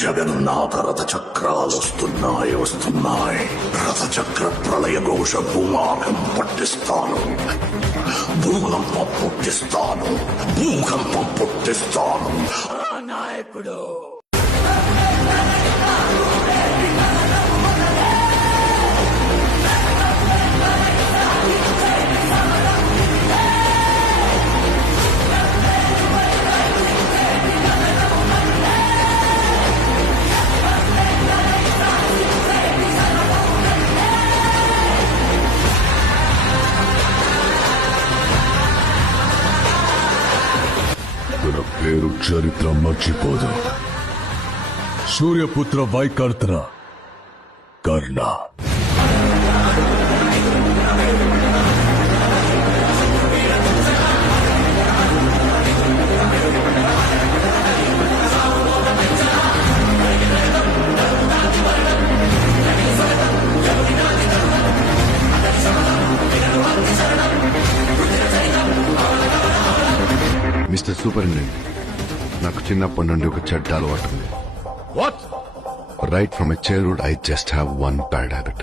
జగన్నాథ రథ చక్రాలు వస్తున్నాయి. రథ చక్ర ప్రళయ ఘోష భూమాకం పట్టిస్తాను. భూకంపం పుట్టిస్తాను. నాయకుడు పేరు చరిత్ర మర్చిపోదు. సూర్యపుత్ర వైకర్త్ర కర్ణ. మిస్టర్ సూపరింటెండెంట్, నాకు చిన్నప్పటి నుండి ఒక చెడ్డ అలవాటు ఉంది. What? Right from a childhood I just have one bad habit.